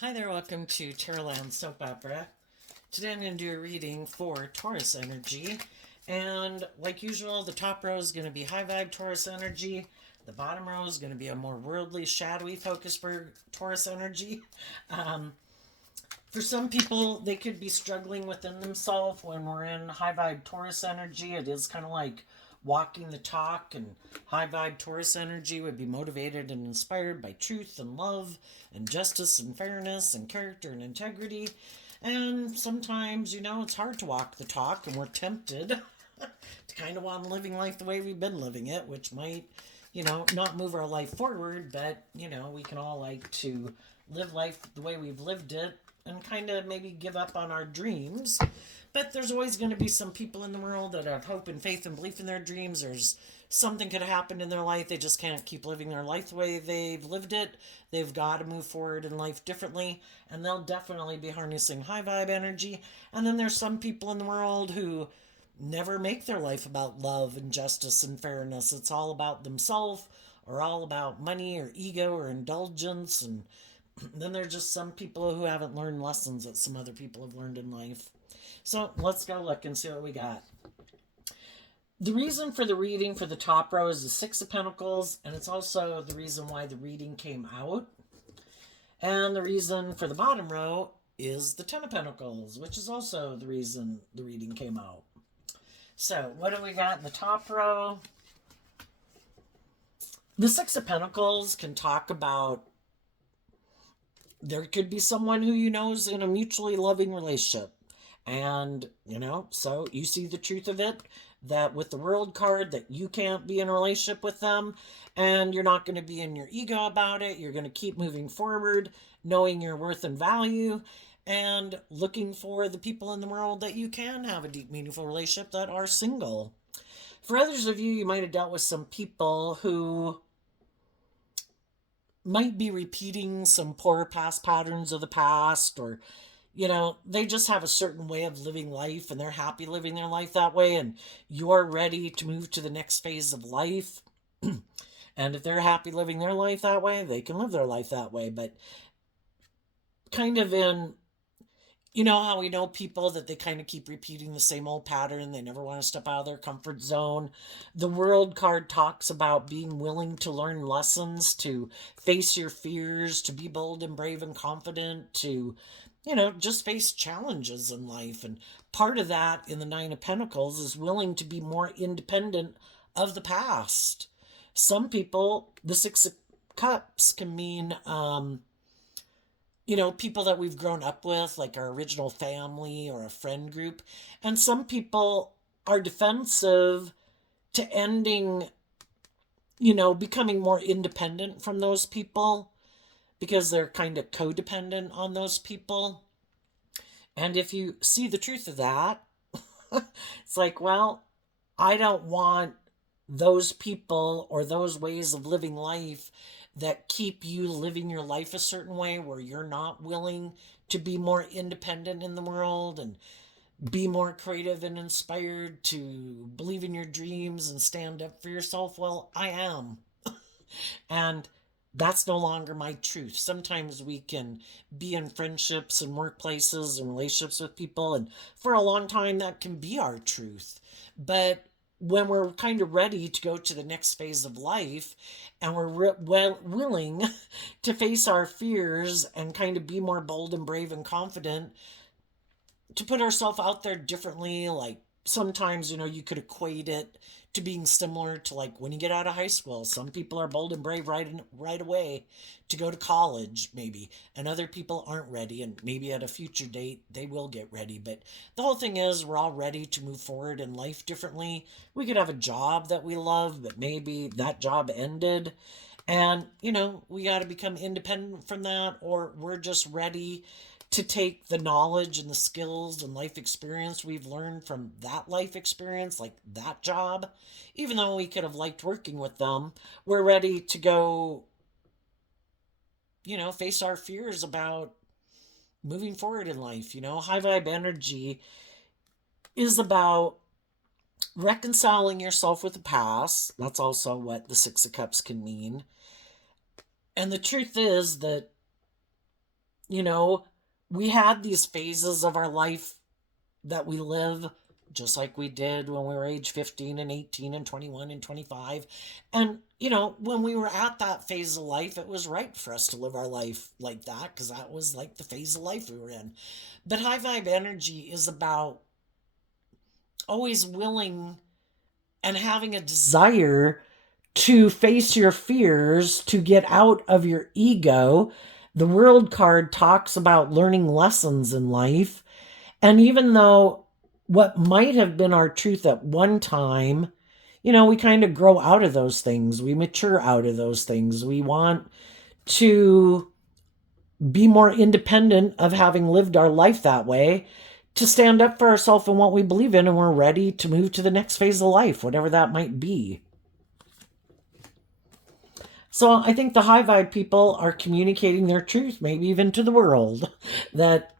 Hi there, welcome to Terraland Soap Opera. Today I'm going to do a reading for Taurus energy. And like usual, the top row is going to be high vibe Taurus energy. The bottom row is going to be a more worldly, shadowy focus for Taurus energy. Um, for some people, they could be struggling within themselves when we're in high vibe Taurus energy. It is kind of like walking the talk, and high vibe Taurus energy would be motivated and inspired by truth and love and justice and fairness and character and integrity. And sometimes, it's hard to walk the talk, and we're tempted to kind of want living life the way we've been living it, which might, not move our life forward, but, we can all like to live life the way we've lived it and kind of maybe give up on our dreams. But there's always going to be some people in the world that have hope and faith and belief in their dreams. There's something could have happened in their life. They just can't keep living their life the way they've lived it. They've got to move forward in life differently. And they'll definitely be harnessing high vibe energy. And then there's some people in the world who never make their life about love and justice and fairness. It's all about themselves or all about money or ego or indulgence. And then there's just some people who haven't learned lessons that some other people have learned in life. So let's go look and see what we got. The reason for the reading for the top row is the Six of Pentacles, and it's also the reason why the reading came out. And the reason for the bottom row is the Ten of Pentacles, which is also the reason the reading came out. So what do we got in the top row? The Six of Pentacles can talk about there could be someone who is in a mutually loving relationship. And, so you see the truth of it, that with the World card, that you can't be in a relationship with them, and you're not going to be in your ego about it. You're going to keep moving forward, knowing your worth and value, and looking for the people in the world that you can have a deep, meaningful relationship that are single. For others of you, you might have dealt with some people who might be repeating some poor past patterns of the past, or they just have a certain way of living life and they're happy living their life that way, and you're ready to move to the next phase of life. And if they're happy living their life that way, they can live their life that way. But kind of in, how we know people that they kind of keep repeating the same old pattern. They never want to step out of their comfort zone. The World card talks about being willing to learn lessons, to face your fears, to be bold and brave and confident, to just face challenges in life. And part of that in the Nine of Pentacles is willing to be more independent of the past. Some people, the Six of Cups can mean, people that we've grown up with, like our original family or a friend group. And some people are defensive to ending, becoming more independent from those people, because they're kind of codependent on those people. And if you see the truth of that, it's like, well, I don't want those people or those ways of living life that keep you living your life a certain way where you're not willing to be more independent in the world and be more creative and inspired to believe in your dreams and stand up for yourself. Well, I am. And that's no longer my truth. Sometimes we can be in friendships and workplaces and relationships with people, and for a long time that can be our truth. But when we're kind of ready to go to the next phase of life, and we're willing to face our fears and kind of be more bold and brave and confident, to put ourselves out there differently, like sometimes, you could equate it to being similar to like when you get out of high school. Some people are bold and brave right away to go to college, maybe, and other people aren't ready, and maybe at a future date they will get ready. But the whole thing is, we're all ready to move forward in life differently. We could have a job that we love, but maybe that job ended, and we got to become independent from that, or we're just ready to take the knowledge and the skills and life experience we've learned from that life experience, like that job, even though we could have liked working with them, we're ready to go, face our fears about moving forward in life. High vibe energy is about reconciling yourself with the past. That's also what the Six of Cups can mean. And the truth is that you know, we had these phases of our life that we live just like we did when we were age 15 and 18 and 21 and 25. And, when we were at that phase of life, it was right for us to live our life like that because that was like the phase of life we were in. But high vibe energy is about always willing and having a desire to face your fears, to get out of your ego. The world card talks about learning lessons in life. And even though what might have been our truth at one time, we kind of grow out of those things. We mature out of those things. We want to be more independent of having lived our life that way, to stand up for ourselves and what we believe in, and we're ready to move to the next phase of life, whatever that might be. So I think the high vibe people are communicating their truth, maybe even to the world, that,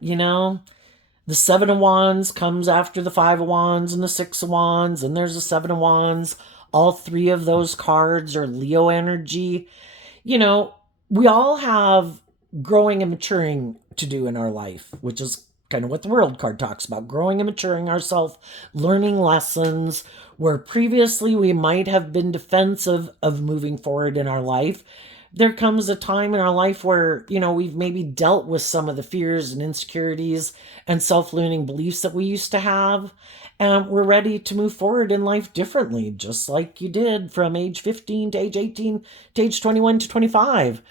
the Seven of Wands comes after the Five of Wands and the Six of Wands, and there's the Seven of Wands. All three of those cards are Leo energy. We all have growing and maturing to do in our life, which is kind of what the world card talks about, growing and maturing ourselves, learning lessons where previously we might have been defensive of moving forward in our life. There comes a time in our life where, we've maybe dealt with some of the fears and insecurities and self-limiting beliefs that we used to have. And we're ready to move forward in life differently, just like you did from age 15 to age 18 to age 21 to 25.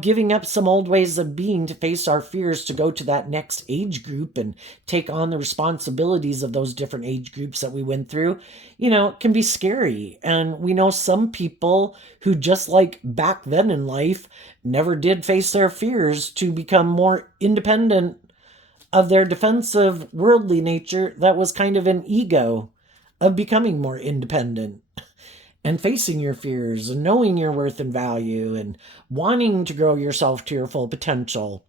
Giving up some old ways of being to face our fears, to go to that next age group and take on the responsibilities of those different age groups that we went through, can be scary. And we know some people who, just like back then in life, never did face their fears to become more independent of their defensive worldly nature. That was kind of an ego of becoming more independent and facing your fears and knowing your worth and value and wanting to grow yourself to your full potential.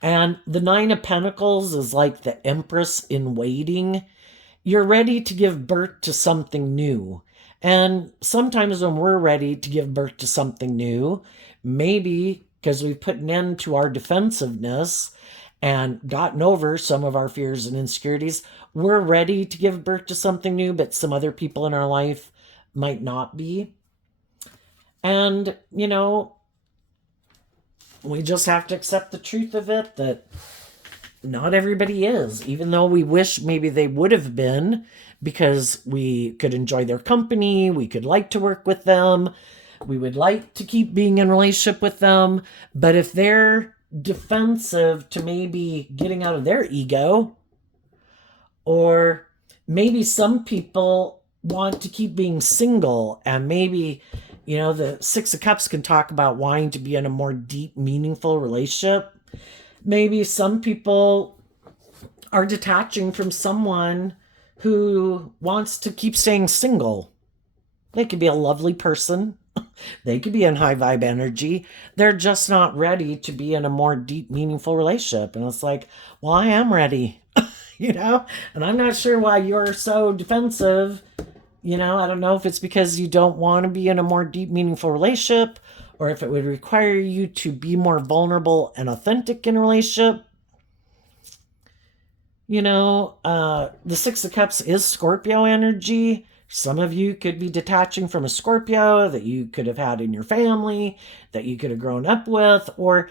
And the Nine of Pentacles is like the Empress in waiting. You're ready to give birth to something new. And sometimes when we're ready to give birth to something new, maybe because we've put an end to our defensiveness and gotten over some of our fears and insecurities, we're ready to give birth to something new, but some other people in our life might not be. And, we just have to accept the truth of it, that not everybody is, even though we wish maybe they would have been, because we could enjoy their company, we could like to work with them, we would like to keep being in relationship with them. But if they're defensive to maybe getting out of their ego, or maybe some people want to keep being single, and maybe, the Six of Cups can talk about wanting to be in a more deep, meaningful relationship. Maybe some people are detaching from someone who wants to keep staying single. They could be a lovely person. They could be in high vibe energy. They're just not ready to be in a more deep, meaningful relationship. And it's like, well, I am ready, and I'm not sure why you're so defensive. I don't know if it's because you don't want to be in a more deep, meaningful relationship, or if it would require you to be more vulnerable and authentic in a relationship. The Six of Cups is Scorpio energy. Some of you could be detaching from a Scorpio that you could have had in your family, that you could have grown up with, or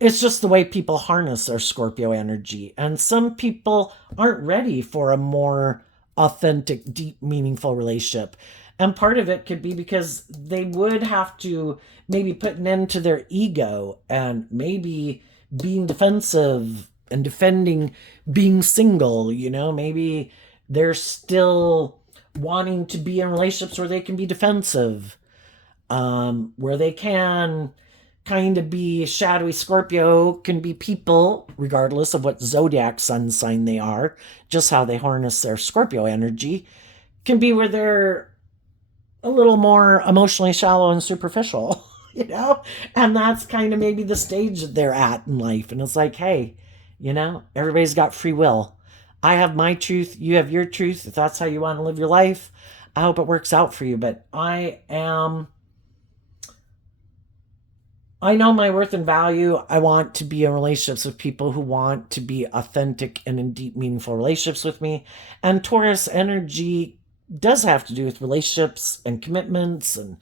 it's just the way people harness their Scorpio energy. And some people aren't ready for a more authentic, deep, meaningful relationship. And part of it could be because they would have to maybe put an end to their ego and maybe being defensive and defending being single. Maybe they're still wanting to be in relationships where they can be defensive, where they can kind of be shadowy. Scorpio can be people, regardless of what zodiac sun sign they are, just how they harness their Scorpio energy, can be where they're a little more emotionally shallow and superficial, and that's kind of maybe the stage that they're at in life. And it's like, hey, everybody's got free will. I have my truth, you have your truth. If that's how you want to live your life, I hope it works out for you. But I am I know my worth and value. I want to be in relationships with people who want to be authentic and in deep, meaningful relationships with me. And Taurus energy does have to do with relationships and commitments and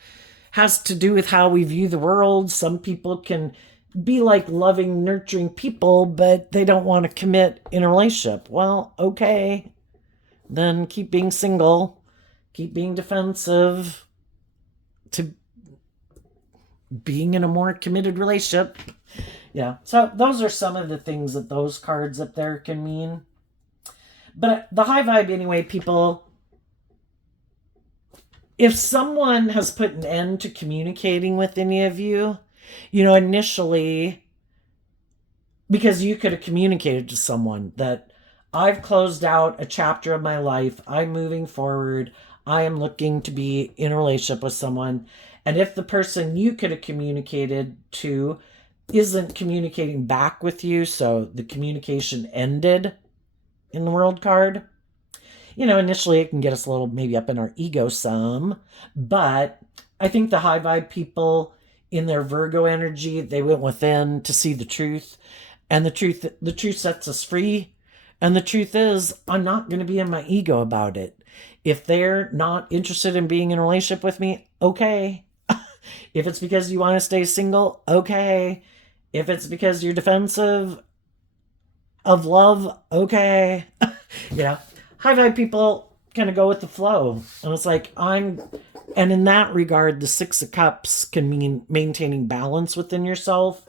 has to do with how we view the world. Some people can be like loving, nurturing people, but they don't want to commit in a relationship. Well, okay, then keep being single, keep being defensive to being in a more committed relationship. Yeah, so those are some of the things that those cards up there can mean. But the high vibe, anyway, people, if someone has put an end to communicating with any of you, initially, because you could have communicated to someone that I've closed out a chapter of my life, I'm moving forward, I am looking to be in a relationship with someone. And if the person you could have communicated to isn't communicating back with you, so the communication ended in the world card, initially it can get us a little maybe up in our ego some, but I think the high vibe people in their Virgo energy, they went within to see the truth, and the truth sets us free. And the truth is, I'm not going to be in my ego about it. If they're not interested in being in a relationship with me, okay. If it's because you want to stay single, okay. If it's because you're defensive of love, okay. High vibe people kind of go with the flow. And it's like, and in that regard, the Six of Cups can mean maintaining balance within yourself.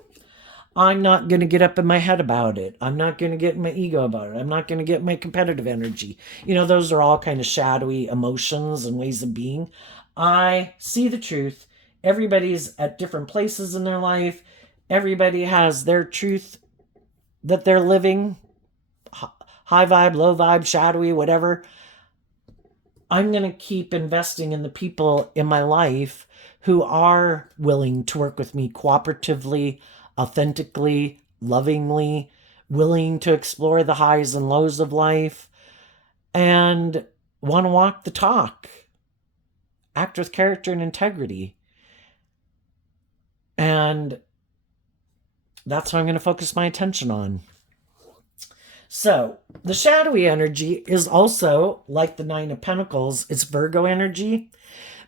I'm not going to get up in my head about it. I'm not going to get in my ego about it. I'm not going to get my competitive energy. Those are all kind of shadowy emotions and ways of being. I see the truth. Everybody's at different places in their life. Everybody has their truth that they're living. High vibe, low vibe, shadowy, whatever. I'm going to keep investing in the people in my life who are willing to work with me cooperatively, authentically, lovingly, willing to explore the highs and lows of life, and want to walk the talk, act with character and integrity. And that's what I'm going to focus my attention on. So the shadowy energy is also like the Nine of Pentacles. It's Virgo energy.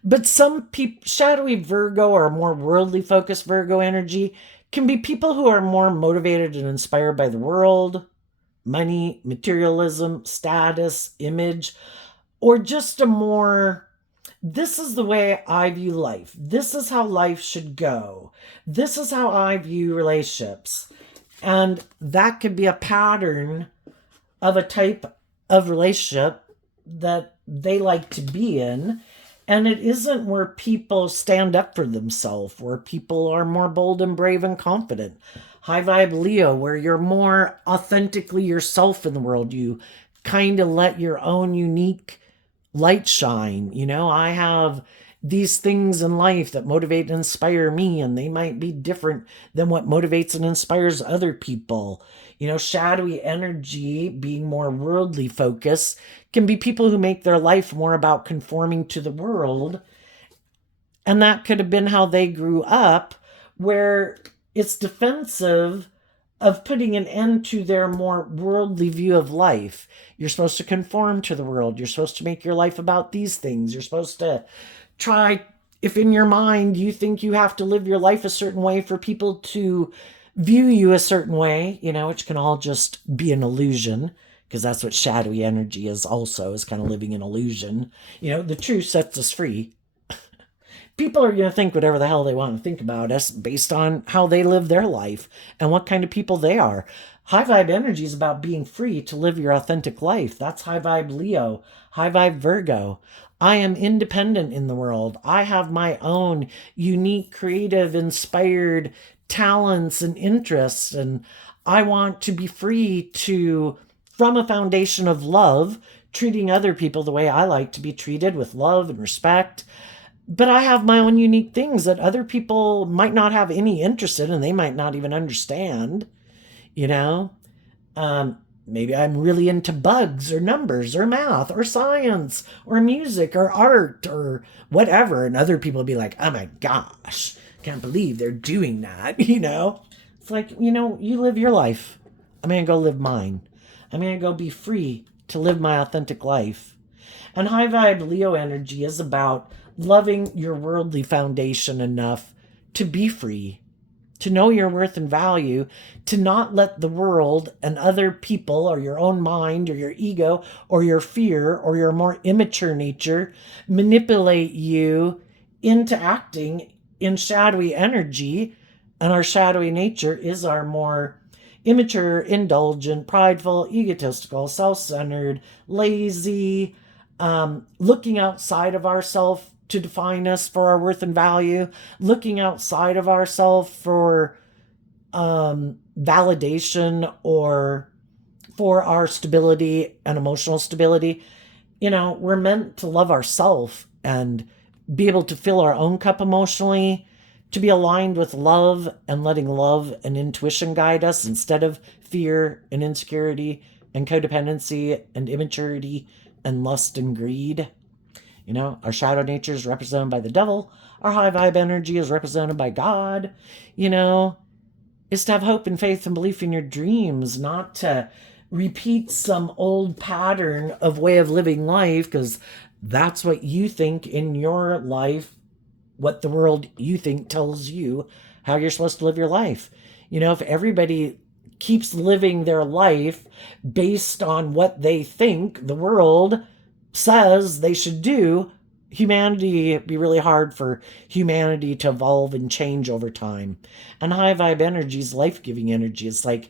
But some people, shadowy Virgo or more worldly focused Virgo energy can be people who are more motivated and inspired by the world, money, materialism, status, image, or just a more, this is the way I view life. This is how life should go. This is how I view relationships. And that could be a pattern of a type of relationship that they like to be in. And it isn't where people stand up for themselves, where people are more bold and brave and confident. High vibe Leo, where you're more authentically yourself in the world. You kind of let your own unique light shine. I have these things in life that motivate and inspire me, and they might be different than what motivates and inspires other people. Shadowy energy, being more worldly focused, can be people who make their life more about conforming to the world. And that could have been how they grew up, where it's defensive of putting an end to their more worldly view of life. You're supposed to conform to the world. You're supposed to make your life about these things. You're supposed to try, if in your mind you think you have to live your life a certain way for people to view you a certain way, which can all just be an illusion, because that's what shadowy energy is also, is kind of living in illusion. The truth sets us free. People are going to think whatever the hell they want to think about us based on how they live their life and what kind of people they are. High vibe energy is about being free to live your authentic life. That's high vibe Leo, high vibe Virgo. I am independent in the world. I have my own unique, creative, inspired talents and interests, and I want to be free to, from a foundation of love, treating other people the way I like to be treated, with love and respect. But I have my own unique things that other people might not have any interest in, and they might not even understand. Maybe I'm really into bugs or numbers or math or science or music or art or whatever. And other people will be like, oh my gosh, Can't believe they're doing that, It's like, you live your life. I'm going to go live mine. I'm going to go be free to live my authentic life. And high vibe Leo energy is about loving your worldly foundation enough to be free, to know your worth and value, to not let the world and other people or your own mind or your ego or your fear or your more immature nature manipulate you into acting in shadowy energy. And our shadowy nature is our more immature, indulgent, prideful, egotistical, self-centered, lazy, looking outside of ourselves to define us for our worth and value, looking outside of ourselves for validation or for our stability and emotional stability. We're meant to love ourselves and be able to fill our own cup emotionally, to be aligned with love and letting love and intuition guide us instead of fear and insecurity and codependency and immaturity and lust and greed. Our shadow nature is represented by the devil. Our high vibe energy is represented by God. Is to have hope and faith and belief in your dreams, not to repeat some old pattern of way of living life because that's what you think in your life, what the world you think tells you how you're supposed to live your life. If everybody keeps living their life based on what they think the world says they should do, humanity, it'd be really hard for humanity to evolve and change over time. And high vibe energy is life-giving energy. It's like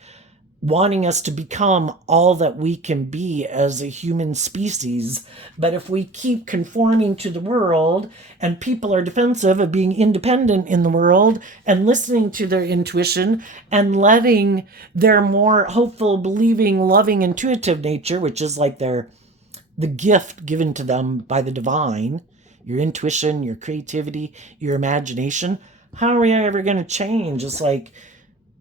wanting us to become all that we can be as a human species. But if we keep conforming to the world and people are defensive of being independent in the world and listening to their intuition and letting their more hopeful, believing, loving, intuitive nature, which is like the gift given to them by the divine, your intuition, your creativity, your imagination, how are we ever going to change? It's like,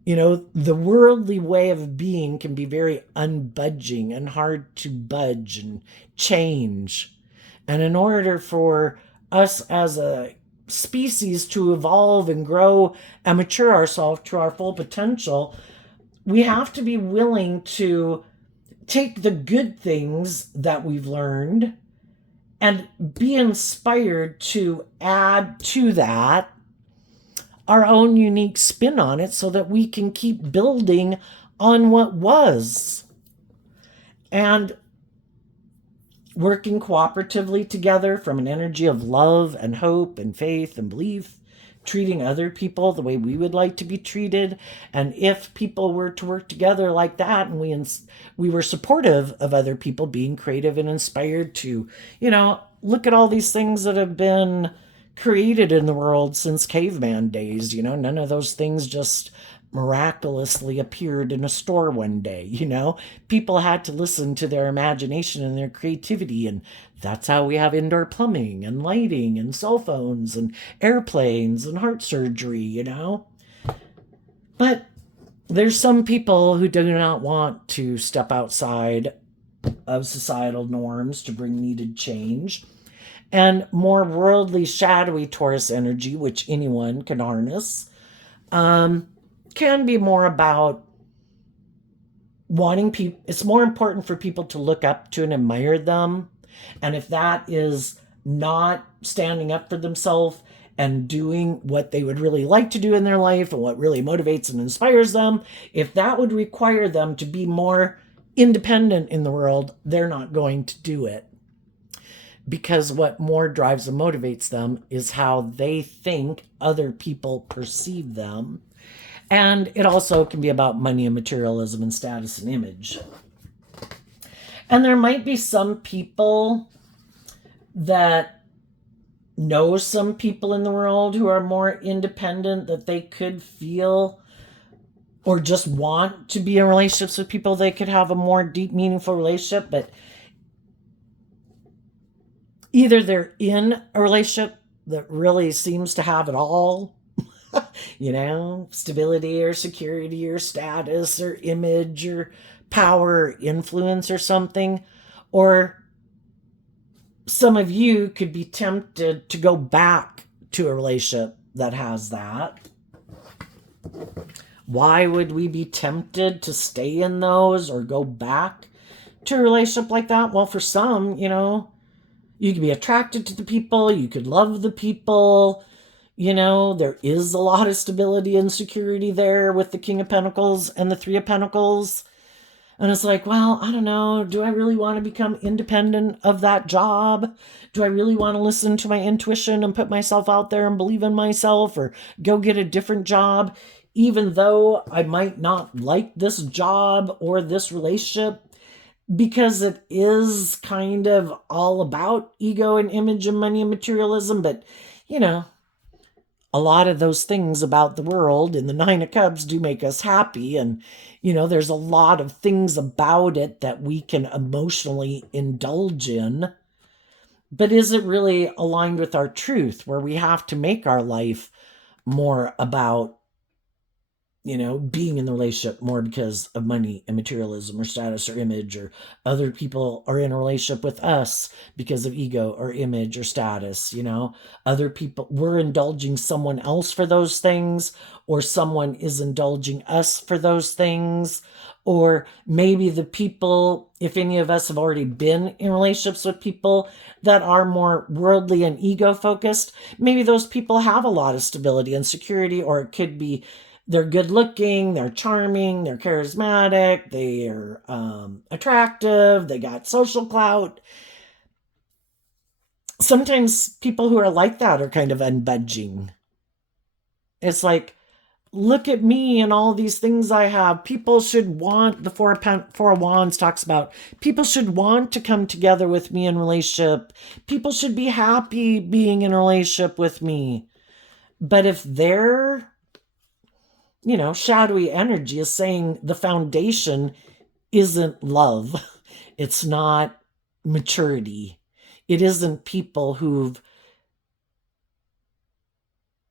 the worldly way of being can be very unbudging and hard to budge and change. And in order for us as a species to evolve and grow and mature ourselves to our full potential, we have to be willing to take the good things that we've learned and be inspired to add to that our own unique spin on it so that we can keep building on what was. And working cooperatively together from an energy of love and hope and faith and belief, treating other people the way we would like to be treated. And if people were to work together like that and we were supportive of other people being creative and inspired to, look at all these things that have been created in the world since caveman days. None of those things just miraculously appeared in a store one day. People had to listen to their imagination and their creativity, and that's how we have indoor plumbing and lighting and cell phones and airplanes and heart surgery. But there's some people who do not want to step outside of societal norms to bring needed change. And more worldly, shadowy Taurus energy, which anyone can harness, can be more about wanting people. It's more important for people to look up to and admire them. And if that is not standing up for themselves and doing what they would really like to do in their life and what really motivates and inspires them, if that would require them to be more independent in the world, they're not going to do it. Because what more drives and motivates them is how they think other people perceive them. And it also can be about money and materialism and status and image. And there might be some people that know some people in the world who are more independent, that they could feel or just want to be in relationships with people. They could have a more deep, meaningful relationship, but either they're in a relationship that really seems to have it all, stability or security or status or image or power or influence or something. Or some of you could be tempted to go back to a relationship that has that. Why would we be tempted to stay in those or go back to a relationship like that? Well, for some, you could be attracted to the people, you could love the people. There is a lot of stability and security there with the King of Pentacles and the Three of Pentacles. And it's like, well, I don't know. Do I really want to become independent of that job? Do I really want to listen to my intuition and put myself out there and believe in myself, or go get a different job, even though I might not like this job or this relationship? Because it is kind of all about ego and image and money and materialism. But, a lot of those things about the world in the Nine of Cups do make us happy. And, there's a lot of things about it that we can emotionally indulge in. But is it really aligned with our truth, where we have to make our life more about, being in the relationship more because of money and materialism or status or image, or other people are in a relationship with us because of ego or image or status, other people, we're indulging someone else for those things, or someone is indulging us for those things. Or maybe the people, if any of us have already been in relationships with people that are more worldly and ego focused, maybe those people have a lot of stability and security. Or it could be they're good looking, they're charming, they're charismatic, they're attractive, they got social clout. Sometimes people who are like that are kind of unbudging. It's like, look at me and all these things I have. People should want, the Four of Wands talks about, people should want to come together with me in relationship. People should be happy being in a relationship with me. But if they're, shadowy energy is saying the foundation isn't love, it's not maturity, it isn't people who've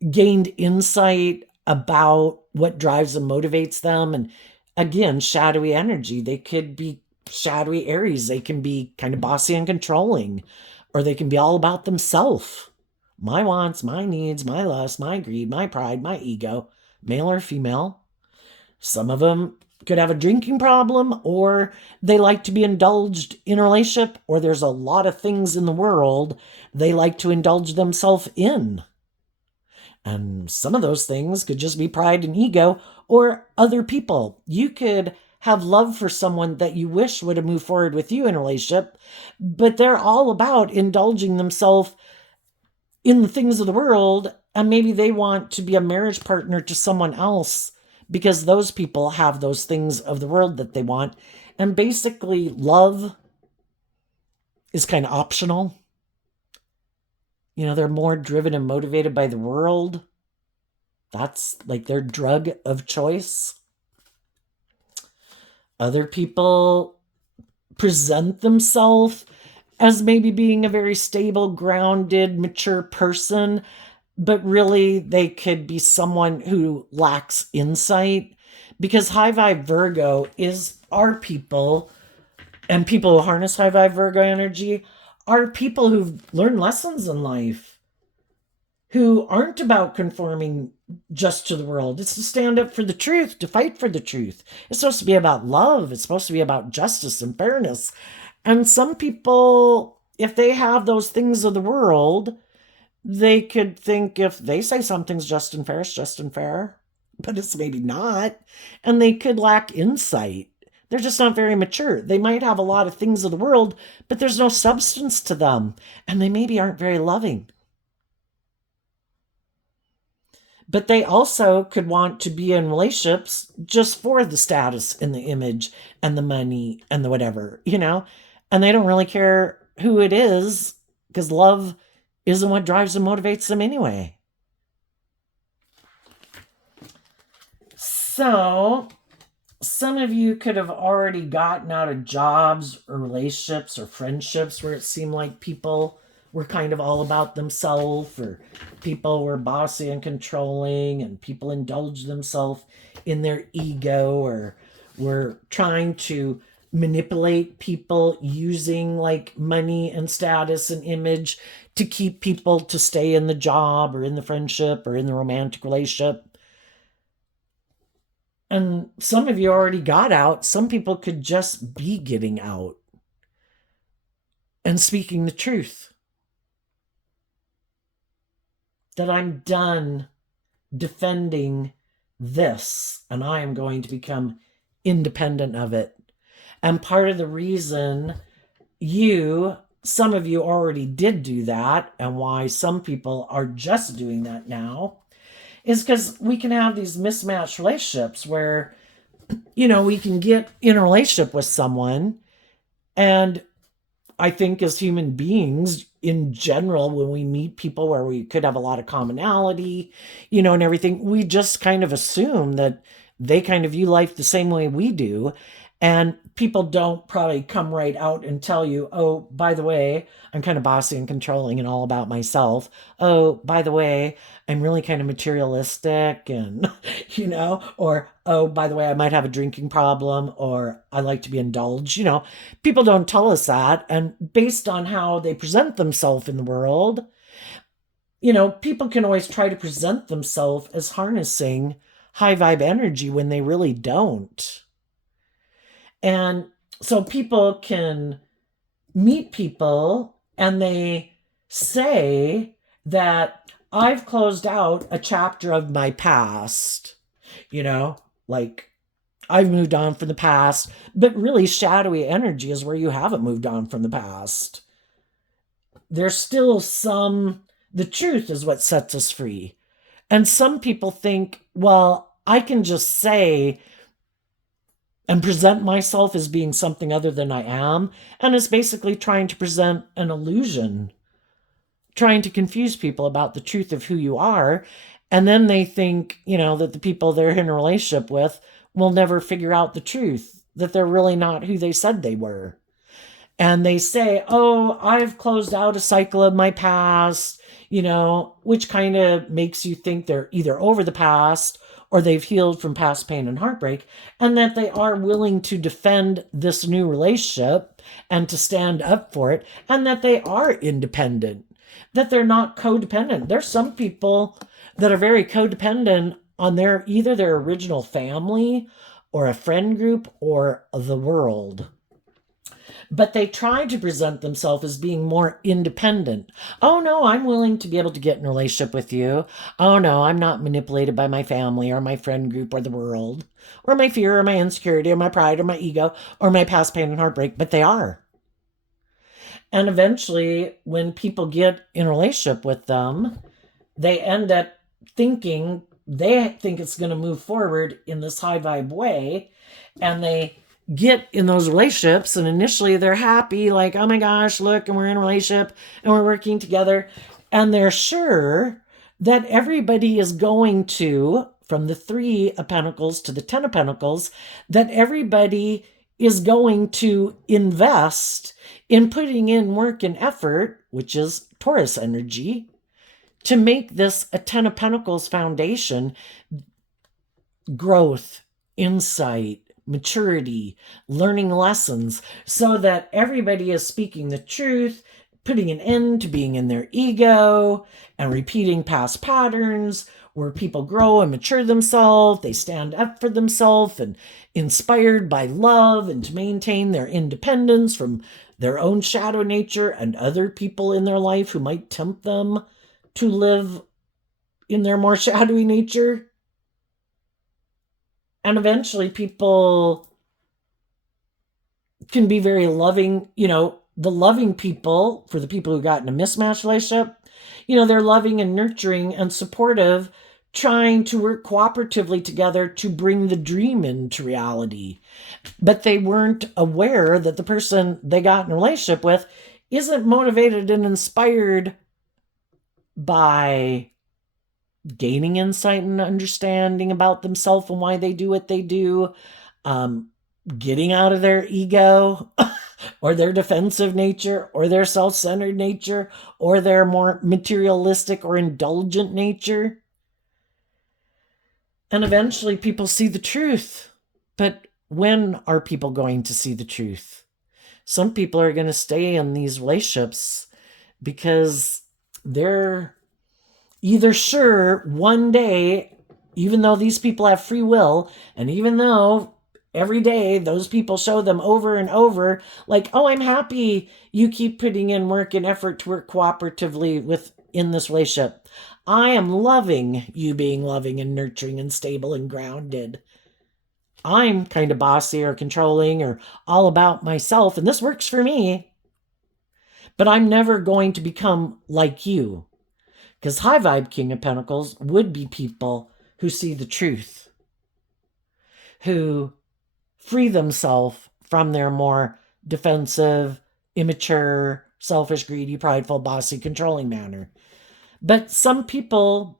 gained insight about what drives and motivates them. And again, shadowy energy, they could be shadowy Aries, they can be kind of bossy and controlling, or they can be all about themselves. My wants, my needs, my lust, my greed, my pride, my ego, male or female. Some of them could have a drinking problem, or they like to be indulged in a relationship, or there's a lot of things in the world they like to indulge themselves in. And some of those things could just be pride and ego, or other people. You could have love for someone that you wish would have moved forward with you in a relationship, but they're all about indulging themselves in the things of the world, and maybe they want to be a marriage partner to someone else because those people have those things of the world that they want. And basically, love is kind of optional. They're more driven and motivated by the world. That's like their drug of choice. Other people present themselves as maybe being a very stable, grounded, mature person, but really they could be someone who lacks insight. Because high vibe Virgo are people, and people who harness high vibe Virgo energy are people who've learned lessons in life, who aren't about conforming just to the world. It's to stand up for the truth, to fight for the truth. It's supposed to be about love. It's supposed to be about justice and fairness. And some people, if they have those things of the world, they could think if they say something's just and fair, it's just and fair, but it's maybe not. And they could lack insight. They're just not very mature. They might have a lot of things of the world, but there's no substance to them. And they maybe aren't very loving. But they also could want to be in relationships just for the status and the image and the money and the whatever, and they don't really care who it is, because love isn't what drives and motivates them anyway. So some of you could have already gotten out of jobs or relationships or friendships where it seemed like people were kind of all about themselves, or people were bossy and controlling, and people indulged themselves in their ego, or were trying to manipulate people using like money and status and image to keep people to stay in the job or in the friendship or in the romantic relationship. And some of you already got out. Some people could just be getting out and speaking the truth. That I'm done defending this and I am going to become independent of it. And part of the reason some of you already did do that, and why some people are just doing that now, is because we can have these mismatched relationships where, we can get in a relationship with someone, and I think as human beings in general, when we meet people where we could have a lot of commonality, and everything, we just kind of assume that they kind of view life the same way we do. And people don't probably come right out and tell you, oh, by the way, I'm kind of bossy and controlling and all about myself. Oh, by the way, I'm really kind of materialistic and, or, oh, by the way, I might have a drinking problem, or I like to be indulged. People don't tell us that. And based on how they present themselves in the world, people can always try to present themselves as harnessing high vibe energy when they really don't. And so people can meet people and they say that I've closed out a chapter of my past, like I've moved on from the past, but really shadowy energy is where you haven't moved on from the past. There's still the truth is what sets us free. And some people think, well, I can just say and present myself as being something other than I am. And it's basically trying to present an illusion, trying to confuse people about the truth of who you are. And then they think, that the people they're in a relationship with will never figure out the truth, that they're really not who they said they were. And they say, oh, I've closed out a cycle of my past, which kind of makes you think they're either over the past or they've healed from past pain and heartbreak, and that they are willing to defend this new relationship and to stand up for it, and that they are independent, that they're not codependent. There's some people that are very codependent on either their original family or a friend group or the world. But they try to present themselves as being more independent. Oh no, I'm willing to be able to get in a relationship with you. Oh no, I'm not manipulated by my family or my friend group or the world or my fear or my insecurity or my pride or my ego or my past pain and heartbreak, but they are. And eventually, when people get in a relationship with them, they end up thinking they think it's going to move forward in this high vibe way, and they get in those relationships, and initially they're happy, like, oh my gosh, look, and we're in a relationship and we're working together, and they're sure that everybody is going to, from the 3 of Pentacles to the 10 of Pentacles, that everybody is going to invest in putting in work and effort, which is Taurus energy, to make this a 10 of Pentacles foundation, growth, insight, maturity, learning lessons, so that everybody is speaking the truth, putting an end to being in their ego and repeating past patterns where people grow and mature themselves, they stand up for themselves and inspired by love and to maintain their independence from their own shadow nature and other people in their life who might tempt them to live in their more shadowy nature. And eventually people can be very loving, the loving people, for the people who got in a mismatched relationship, they're loving and nurturing and supportive, trying to work cooperatively together to bring the dream into reality. But they weren't aware that the person they got in a relationship with isn't motivated and inspired by gaining insight and understanding about themselves and why they do what they do, getting out of their ego or their defensive nature or their self-centered nature or their more materialistic or indulgent nature. And eventually people see the truth. But when are people going to see the truth? Some people are going to stay in these relationships because They're either sure one day, even though these people have free will, and even though every day those people show them over and over, like, oh, I'm happy you keep putting in work and effort to work cooperatively in this relationship. I am loving you being loving and nurturing and stable and grounded. I'm kind of bossy or controlling or all about myself, and this works for me. But I'm never going to become like you. Because high vibe King of Pentacles would be people who see the truth, who free themselves from their more defensive, immature, selfish, greedy, prideful, bossy, controlling manner. But some people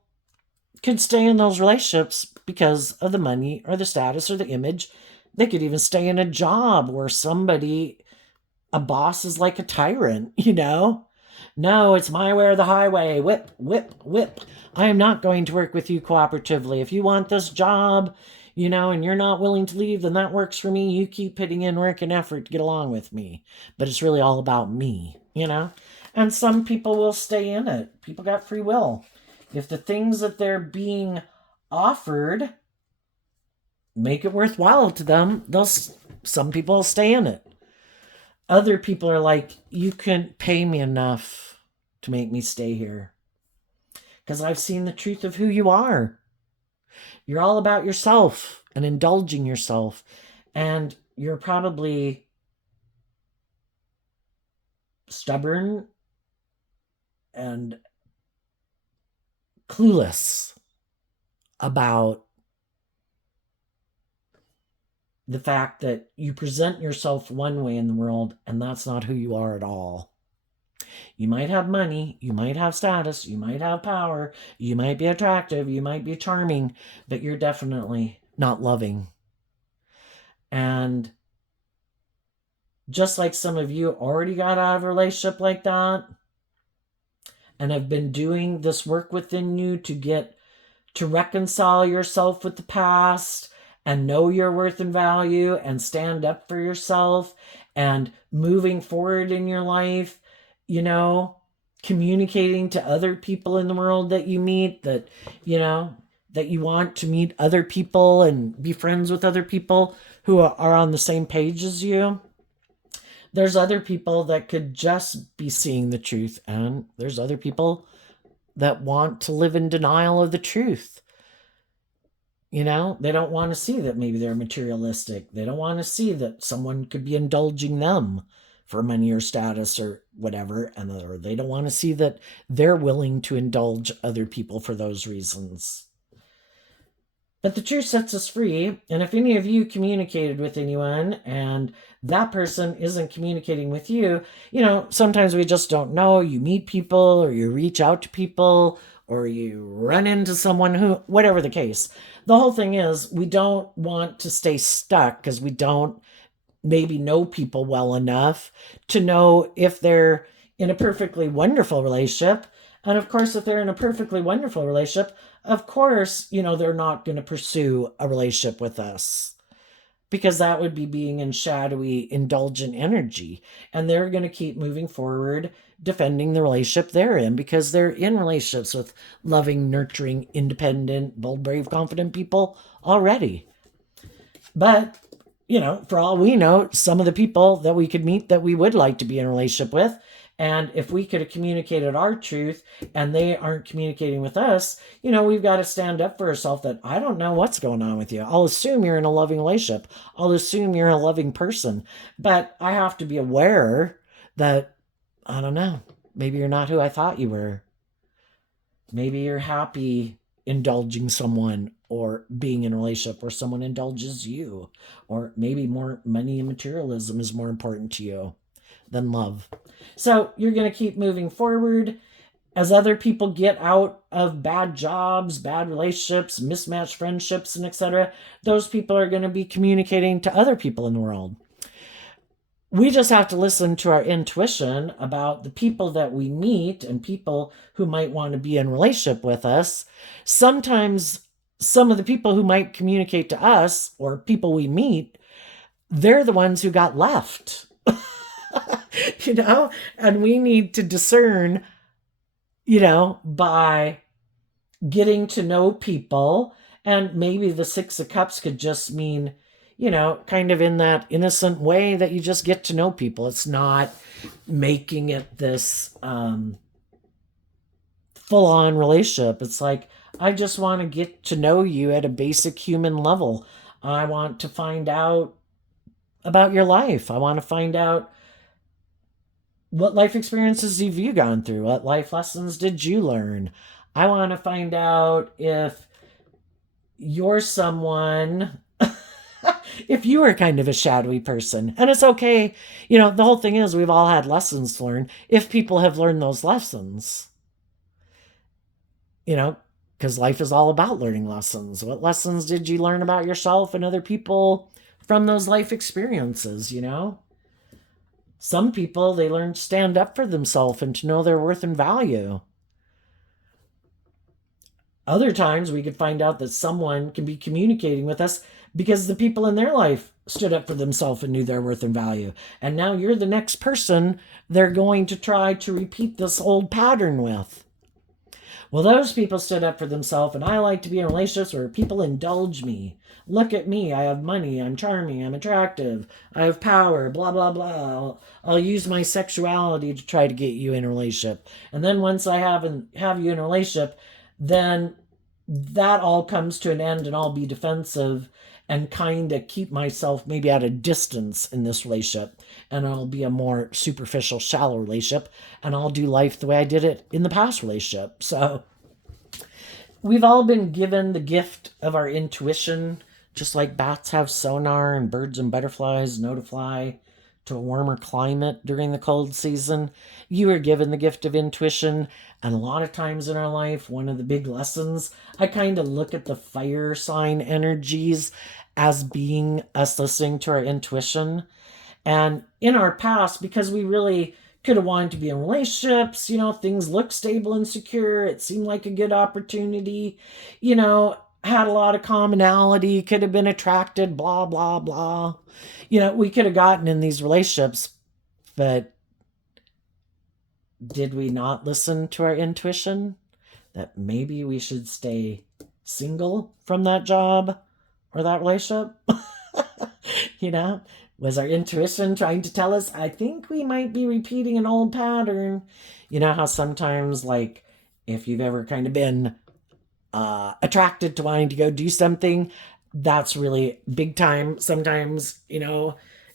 could stay in those relationships because of the money or the status or the image. They could even stay in a job where a boss is like a tyrant, No, it's my way or the highway. Whip, whip, whip. I am not going to work with you cooperatively. If you want this job, and you're not willing to leave, then that works for me. You keep putting in work and effort to get along with me. But it's really all about me, And some people will stay in it. People got free will. If the things that they're being offered make it worthwhile to them, some people will stay in it. Other people are like, you couldn't pay me enough to make me stay here. Because I've seen the truth of who you are. You're all about yourself and indulging yourself. And you're probably stubborn and clueless about the fact that you present yourself one way in the world, and that's not who you are at all. You might have money, you might have status, you might have power, you might be attractive, you might be charming, but you're definitely not loving. And just like some of you already got out of a relationship like that and have been doing this work within you to reconcile yourself with the past and know your worth and value and stand up for yourself and moving forward in your life, communicating to other people in the world that you meet, that you want to meet other people and be friends with other people who are on the same page as you. There's other people that could just be seeing the truth, and there's other people that want to live in denial of the truth. They don't want to see that maybe they're materialistic. They don't want to see that someone could be indulging them for money or status or whatever. Or they don't want to see that they're willing to indulge other people for those reasons. But the truth sets us free. And if any of you communicated with anyone and that person isn't communicating with you, sometimes we just don't know. You meet people or you reach out to people or you run into someone whatever the case. The whole thing is we don't want to stay stuck because we don't maybe know people well enough to know if they're in a perfectly wonderful relationship. And of course, if they're in a perfectly wonderful relationship, of course, they're not going to pursue a relationship with us because that would be being in shadowy, indulgent energy. And they're going to keep moving forward, defending the relationship they're in because they're in relationships with loving, nurturing, independent, bold, brave, confident people already. But, for all we know, some of the people that we could meet that we would like to be in a relationship with, and if we could have communicated our truth and they aren't communicating with us, we've got to stand up for ourselves that I don't know what's going on with you. I'll assume you're in a loving relationship. I'll assume you're a loving person. But I have to be aware that, I don't know, maybe you're not who I thought you were. Maybe you're happy indulging someone or being in a relationship where someone indulges you. Or maybe more money and materialism is more important to you than love. So you're going to keep moving forward as other people get out of bad jobs, bad relationships, mismatched friendships, and etc. Those people are going to be communicating to other people in the world. We just have to listen to our intuition about the people that we meet and people who might want to be in relationship with us. Sometimes some of the people who might communicate to us or people we meet, they're the ones who got left. And we need to discern, by getting to know people. And maybe the Six of Cups could just mean, kind of in that innocent way that you just get to know people. It's not making it this full on relationship. It's like, I just want to get to know you at a basic human level. I want to find out about your life. I want to find out what life experiences have you gone through? What life lessons did you learn? I want to find out if you're someone, if you are kind of a shadowy person. And it's okay. The whole thing is we've all had lessons to learn if people have learned those lessons, because life is all about learning lessons. What lessons did you learn about yourself and other people from those life experiences, Some people, they learn to stand up for themselves and to know their worth and value. Other times, we could find out that someone can be communicating with us because the people in their life stood up for themselves and knew their worth and value. And now you're the next person they're going to try to repeat this old pattern with. Well, those people stood up for themselves, and I like to be in relationships where people indulge me. Look at me. I have money. I'm charming. I'm attractive. I have power. Blah, blah, blah. I'll use my sexuality to try to get you in a relationship. And then once I have you in a relationship, then that all comes to an end, and I'll be defensive and kind of keep myself maybe at a distance in this relationship. And it'll be a more superficial, shallow relationship. And I'll do life the way I did it in the past relationship. So we've all been given the gift of our intuition, just like bats have sonar and birds and butterflies know to fly to a warmer climate during the cold season. You are given the gift of intuition. And a lot of times in our life, one of the big lessons, I kind of look at the fire sign energies as being us listening to our intuition. And in our past, because we really could have wanted to be in relationships, things looked stable and secure, it seemed like a good opportunity, had a lot of commonality, could have been attracted, blah, blah, blah. We could have gotten in these relationships, but did we not listen to our intuition that maybe we should stay single from that job or that relationship? Was our intuition trying to tell us, I think we might be repeating an old pattern? How sometimes, like, if you've ever kind of been attracted to wanting to go do something, that's really big time. Sometimes,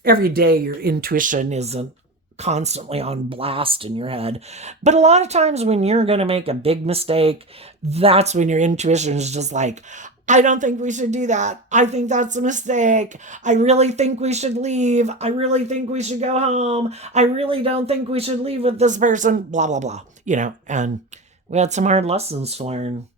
every day your intuition isn't constantly on blast in your head. But a lot of times when you're going to make a big mistake, that's when your intuition is just like, I don't think we should do that. I think that's a mistake. I really think we should leave. I really think we should go home. I really don't think we should leave with this person, blah, blah, blah. And we had some hard lessons to learn.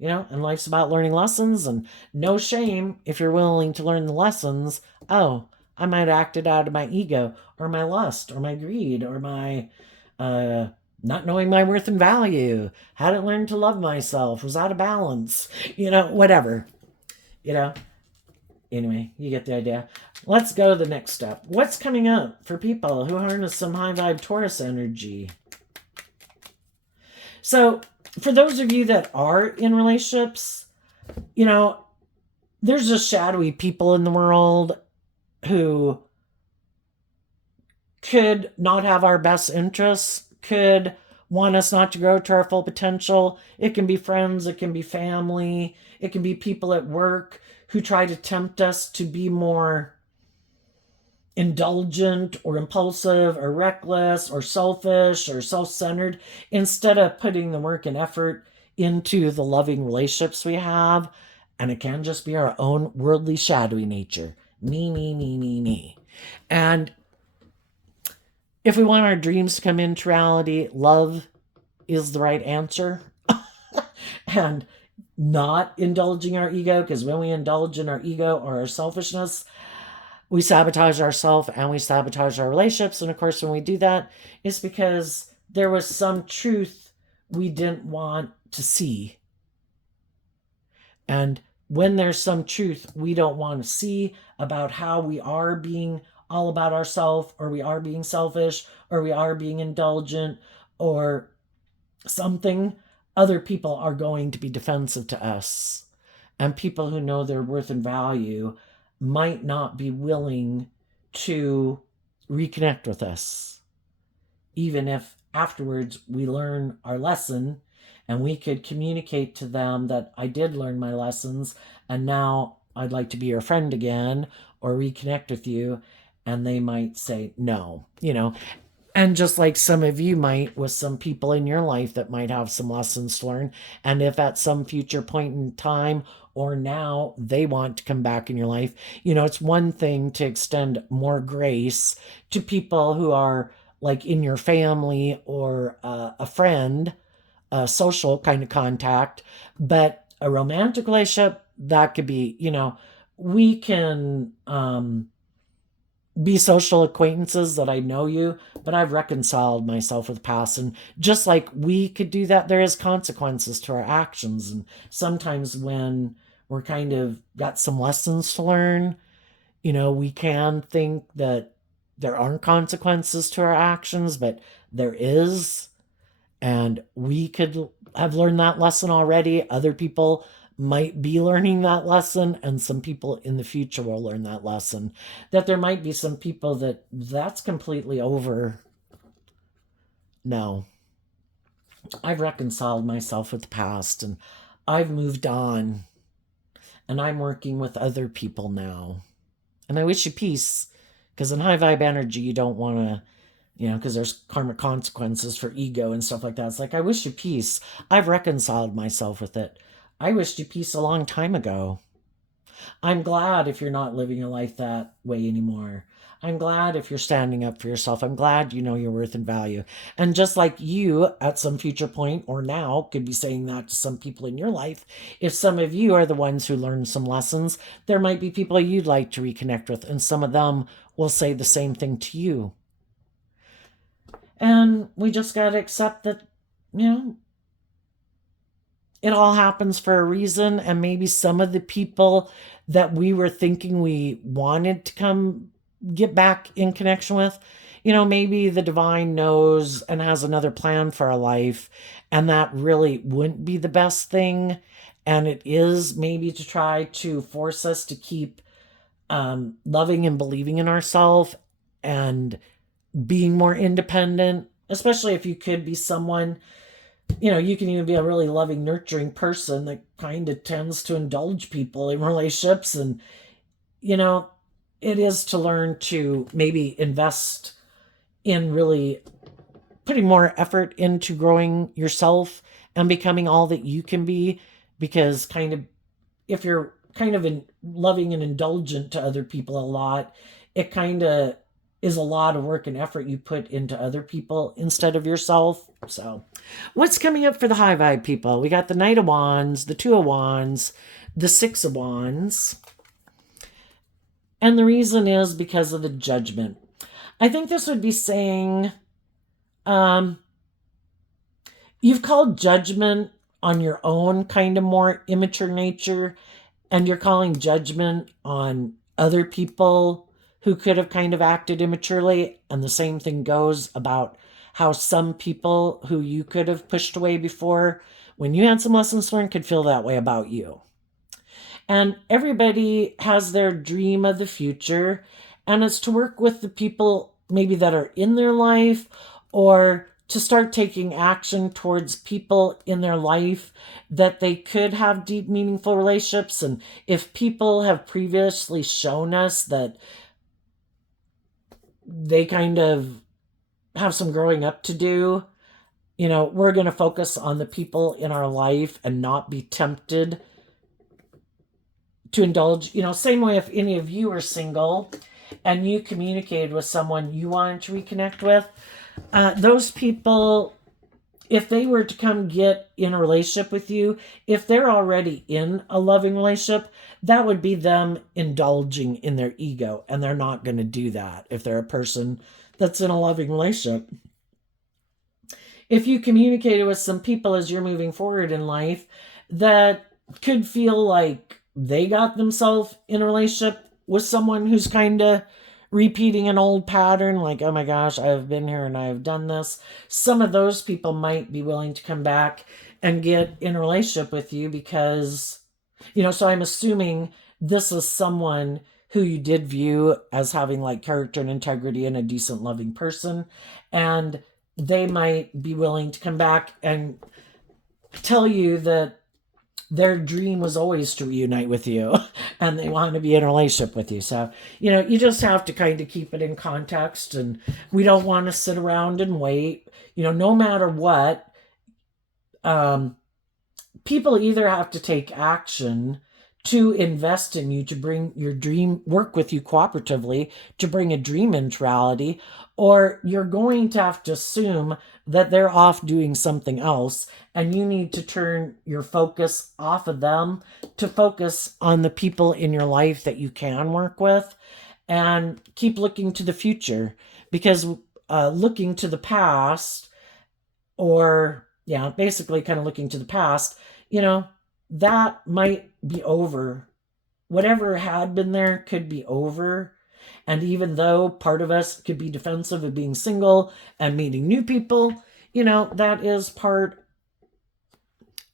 And life's about learning lessons, and no shame if you're willing to learn the lessons. Oh, I might have acted out of my ego or my lust or my greed or my not knowing my worth and value. Hadn't learned to love myself. Was out of balance. Whatever. Anyway, you get the idea. Let's go to the next step. What's coming up for people who harness some high vibe Taurus energy? So, for those of you that are in relationships, there's just shadowy people in the world who could not have our best interests, could want us not to grow to our full potential. It can be friends, it can be family, it can be people at work who try to tempt us to be more indulgent or impulsive or reckless or selfish or self-centered, instead of putting the work and effort into the loving relationships we have. And it can just be our own worldly shadowy nature. Me, me, me, me, me. And if we want our dreams to come into reality, love is the right answer. And not indulging our ego, because when we indulge in our ego or our selfishness, we sabotage ourselves and we sabotage our relationships. And of course, when we do that, it's because there was some truth we didn't want to see. And when there's some truth we don't want to see about how we are being all about ourselves, or we are being selfish, or we are being indulgent, or something, other people are going to be defensive to us. And people who know their worth and value might not be willing to reconnect with us, even if afterwards we learn our lesson and we could communicate to them that I did learn my lessons and now I'd like to be your friend again or reconnect with you. And they might say no, and just like some of you might with some people in your life that might have some lessons to learn. And if at some future point in time or now they want to come back in your life, it's one thing to extend more grace to people who are like in your family or a friend, a social kind of contact. But a romantic relationship, that could be, we can be social acquaintances that I know you, but I've reconciled myself with the past. And just like we could do that, there is consequences to our actions. And sometimes when we're kind of got some lessons to learn, we can think that there aren't consequences to our actions, but there is. And we could have learned that lesson already. Other people might be learning that lesson, and some people in the future will learn that lesson. That there might be some people that's completely over. No, I've reconciled myself with the past and I've moved on and I'm working with other people now. And I wish you peace, because in high vibe energy, you don't want to, because there's karmic consequences for ego and stuff like that. It's like, I wish you peace. I've reconciled myself with it. I wished you peace a long time ago. I'm glad if you're not living your life that way anymore. I'm glad if you're standing up for yourself. I'm glad you know your worth and value. And just like you at some future point or now could be saying that to some people in your life, if some of you are the ones who learned some lessons, there might be people you'd like to reconnect with, and some of them will say the same thing to you. And we just got to accept that, it all happens for a reason. And maybe some of the people that we were thinking we wanted to come get back in connection with, maybe the divine knows and has another plan for our life. And that really wouldn't be the best thing. And it is maybe to try to force us to keep loving and believing in ourselves and being more independent, especially if you could be someone, you can even be a really loving, nurturing person that kind of tends to indulge people in relationships. And, it is to learn to maybe invest in really putting more effort into growing yourself and becoming all that you can be. Because kind of, if you're kind of loving and indulgent to other people a lot, it kind of is a lot of work and effort you put into other people instead of yourself. So what's coming up for the high vibe people? We got the Knight of Wands, the Two of Wands, the Six of Wands. And the reason is because of the Judgment. I think this would be saying, you've called judgment on your own kind of more immature nature, and you're calling judgment on other people who could have kind of acted immaturely. And the same thing goes about how some people who you could have pushed away before, when you had some lessons learned, could feel that way about you. And everybody has their dream of the future, and it's to work with the people maybe that are in their life, or to start taking action towards people in their life that they could have deep, meaningful relationships. And if people have previously shown us that they kind of have some growing up to do, we're going to focus on the people in our life and not be tempted to indulge. Same way if any of you are single and you communicated with someone you wanted to reconnect with, those people, if they were to come get in a relationship with you, if they're already in a loving relationship, that would be them indulging in their ego. And they're not going to do that if they're a person that's in a loving relationship. If you communicated with some people as you're moving forward in life that could feel like they got themselves in a relationship with someone who's kind of repeating an old pattern, like, oh my gosh, I have been here and I have done this. Some of those people might be willing to come back and get in a relationship with you because, so I'm assuming this is someone who you did view as having like character and integrity and a decent, loving person. And they might be willing to come back and tell you that their dream was always to reunite with you and they want to be in a relationship with you. So, you just have to kind of keep it in context, and we don't want to sit around and wait. No matter what, people either have to take action to invest in you, to bring your dream, work with you cooperatively to bring a dream into reality, or you're going to have to assume that they're off doing something else and you need to turn your focus off of them to focus on the people in your life that you can work with, and keep looking to the future, because looking to the past, or basically kind of looking to the past, that might be over. Whatever had been there could be over. And even though part of us could be defensive of being single and meeting new people, that is part.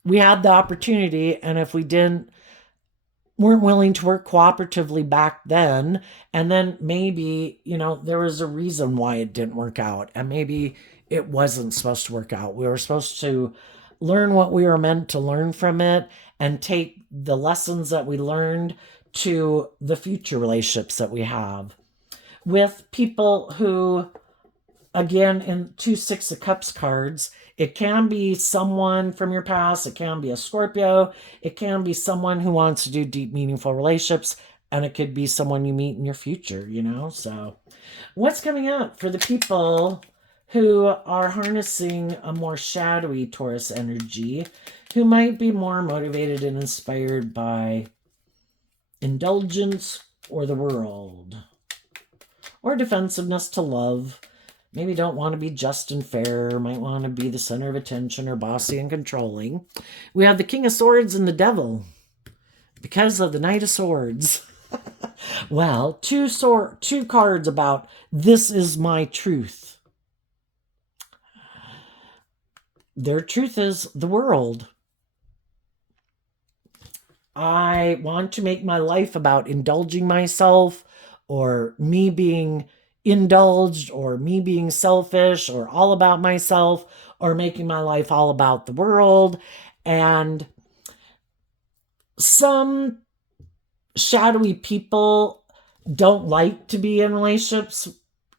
We had the opportunity, and if we weren't willing to work cooperatively back then, and then maybe, there was a reason why it didn't work out, and maybe it wasn't supposed to work out. We were supposed to learn what we were meant to learn from it and take the lessons that we learned to the future relationships that we have with people who, again, in 2 6 of Cups cards, it can be someone from your past, it can be a Scorpio, it can be someone who wants to do deep, meaningful relationships, and it could be someone you meet in your future, So what's coming up for the people who are harnessing a more shadowy Taurus energy, who might be more motivated and inspired by indulgence or the world, or defensiveness to love? Maybe don't want to be just and fair, might want to be the center of attention or bossy and controlling. We have the King of Swords and the Devil because of the Knight of Swords. Well, two cards about this is my truth. Their truth is the world. I want to make my life about indulging myself, or me being indulged, or me being selfish, or all about myself, or making my life all about the world. And some shadowy people don't like to be in relationships.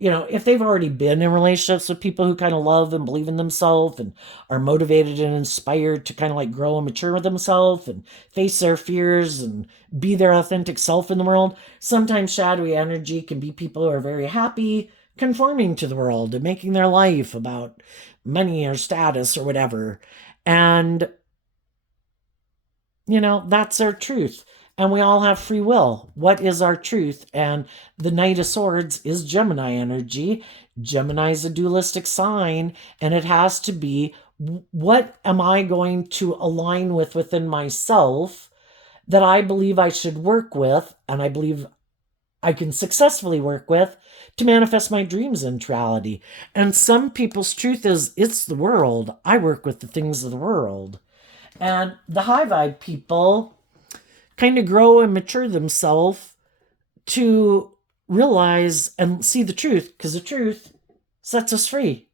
If they've already been in relationships with people who kind of love and believe in themselves and are motivated and inspired to kind of like grow and mature with themselves and face their fears and be their authentic self in the world, sometimes shadowy energy can be people who are very happy conforming to the world and making their life about money or status or whatever. And, that's their truth. And we all have free will. What is our truth? And the Knight of Swords is Gemini energy. Gemini is a dualistic sign, and it has to be, what am I going to align with within myself that I believe I should work with, and I believe I can successfully work with to manifest my dreams into reality. And some people's truth is, it's the world. I work with the things of the world. And the high vibe people kind of grow and mature themselves to realize and see the truth, because the truth sets us free.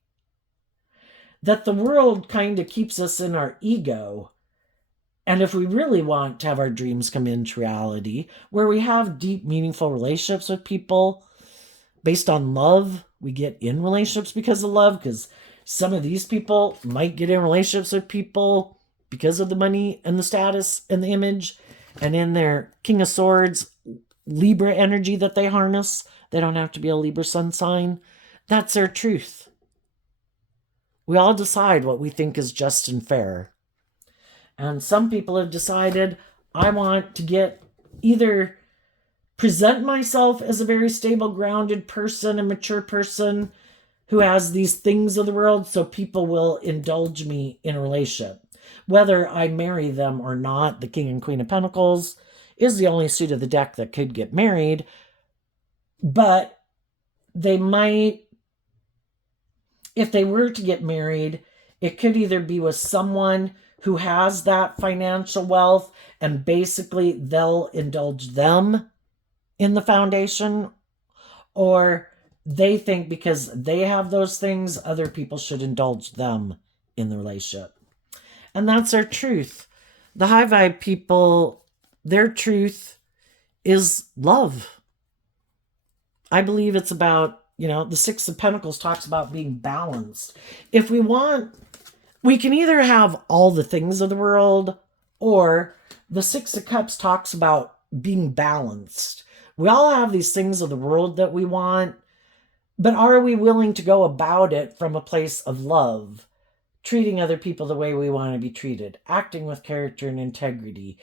That the world kind of keeps us in our ego. And if we really want to have our dreams come into reality, where we have deep, meaningful relationships with people based on love, we get in relationships because of love, because some of these people might get in relationships with people because of the money and the status and the image. And in their King of Swords, Libra energy that they harness, they don't have to be a Libra sun sign. That's their truth. We all decide what we think is just and fair. And some people have decided, I want to either present myself as a very stable, grounded person, a mature person who has these things of the world, so people will indulge me in a relationship. Whether I marry them or not, the King and Queen of Pentacles is the only suit of the deck that could get married. But they might, if they were to get married, it could either be with someone who has that financial wealth and basically they'll indulge them in the foundation, or they think because they have those things, other people should indulge them in the relationship. And that's their truth. The high vibe people, their truth is love. I believe it's about, the Six of Pentacles talks about being balanced. If we want, we can either have all the things of the world, or the Six of Cups talks about being balanced. We all have these things of the world that we want, but are we willing to go about it from a place of love? Treating other people the way we want to be treated, acting with character and integrity.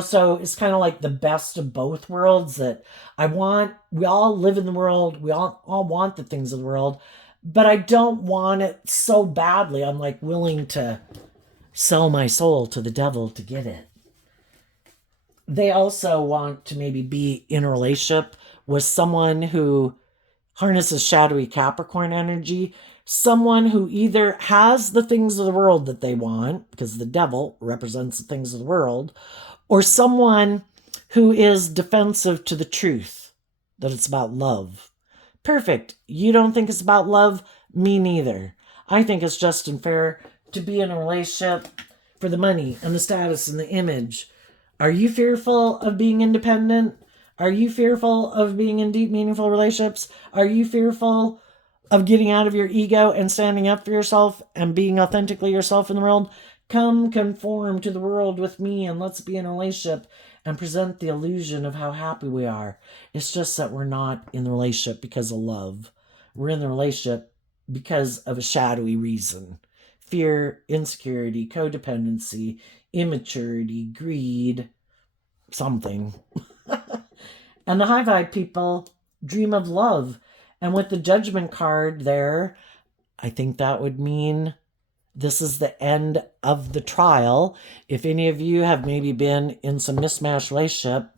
So it's kind of like the best of both worlds that we all live in the world, we all want the things of the world, but I don't want it so badly. I'm like willing to sell my soul to the devil to get it. They also want to maybe be in a relationship with someone who harnesses shadowy Capricorn energy, someone who either has the things of the world that they want, because the devil represents the things of the world, or someone who is defensive to the truth, that it's about love. Perfect. You don't think it's about love? Me neither. I think it's just and fair to be in a relationship for the money and the status and the image. Are you fearful of being independent? Are you fearful of being in deep, meaningful relationships? Are you fearful of getting out of your ego and standing up for yourself and being authentically yourself in the world? Come conform to the world with me and let's be in a relationship and present the illusion of how happy we are. It's just that we're not in the relationship because of love. We're in the relationship because of a shadowy reason. Fear, insecurity, codependency, immaturity, greed, something. And the high vibe people dream of love. And with the Judgment card there, I think that would mean this is the end of the trial. If any of you have maybe been in some mismatched relationship,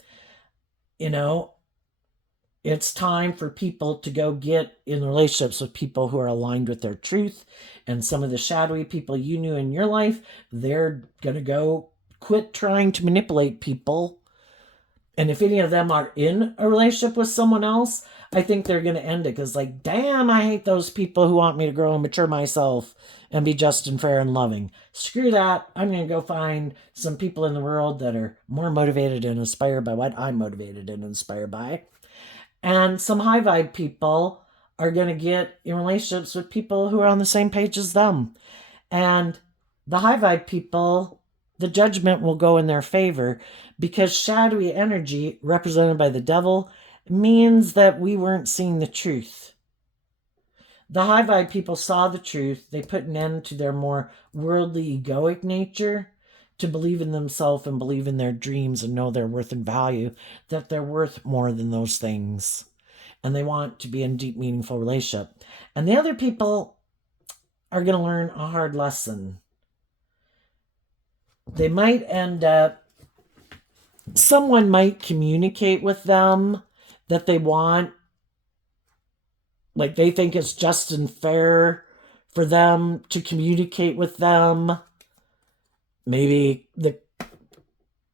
it's time for people to go get in relationships with people who are aligned with their truth. And some of the shadowy people you knew in your life, they're going to go quit trying to manipulate people. And if any of them are in a relationship with someone else, I think they're going to end it because, damn, I hate those people who want me to grow and mature myself and be just and fair and loving. Screw that. I'm going to go find some people in the world that are more motivated and inspired by what I'm motivated and inspired by. And some high vibe people are going to get in relationships with people who are on the same page as them. And the high vibe people, the judgment will go in their favor because shadowy energy represented by the devil means that we weren't seeing the truth. The high vibe people saw the truth. They put an end to their more worldly egoic nature to believe in themselves and believe in their dreams and know their worth and value, that they're worth more than those things. And they want to be in deep, meaningful relationship. And the other people are going to learn a hard lesson. They might end up, someone might communicate with them that they want, they think it's just and fair for them to communicate with them. Maybe the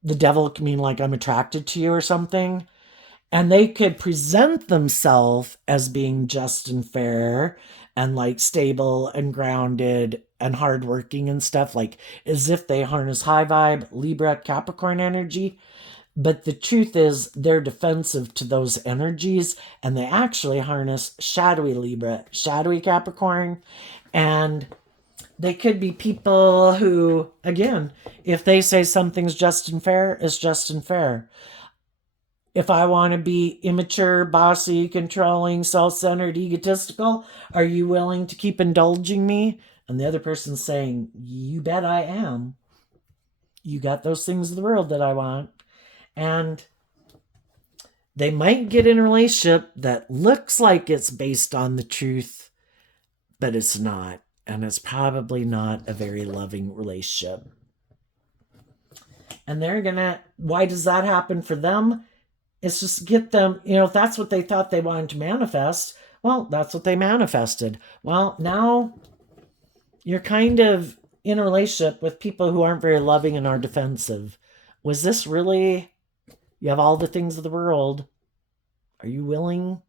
devil can mean I'm attracted to you or something. And they could present themselves as being just and fair and stable and grounded and hardworking and stuff, as if they harness high vibe, Libra, Capricorn energy. But the truth is they're defensive to those energies and they actually harness shadowy Libra, shadowy Capricorn. And they could be people who, again, if they say something's just and fair, it's just and fair. If I want to be immature, bossy, controlling, self-centered, egotistical, are you willing to keep indulging me? And the other person's saying, you bet I am. You got those things of the world that I want. And they might get in a relationship that looks like it's based on the truth, but it's not. And it's probably not a very loving relationship. And why does that happen for them? It's just get them, if that's what they thought they wanted to manifest, Well, that's what they manifested. Well, now you're kind of in a relationship with people who aren't very loving and are defensive. Was this really, you have all the things of the world? Are you willing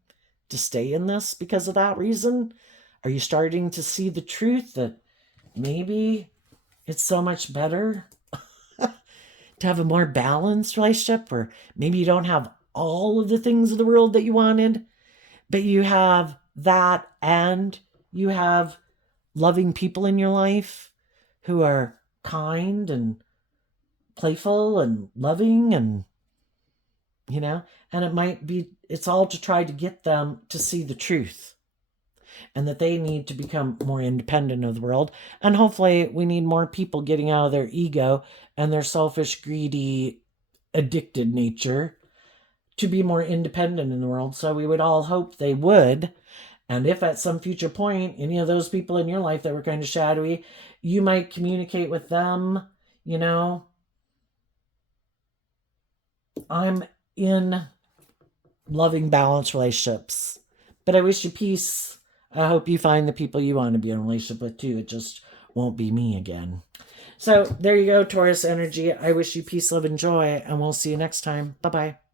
to stay in this because of that reason? Are you starting to see the truth that maybe it's so much better to have a more balanced relationship where maybe you don't have all of the things of the world that you wanted, but you have that and you have loving people in your life who are kind and playful and loving and, you know, and it might be, it's all to try to get them to see the truth and that they need to become more independent of the world. And hopefully, we need more people getting out of their ego and their selfish, greedy, addicted nature to be more independent in the world. So we would all hope they would. And if at some future point, any of those people in your life that were kind of shadowy, you might communicate with them, you know, I'm in loving, balanced relationships. But I wish you peace. I hope you find the people you want to be in a relationship with too. It just won't be me again. So there you go, Taurus energy. I wish you peace, love, and joy, and we'll see you next time. Bye bye.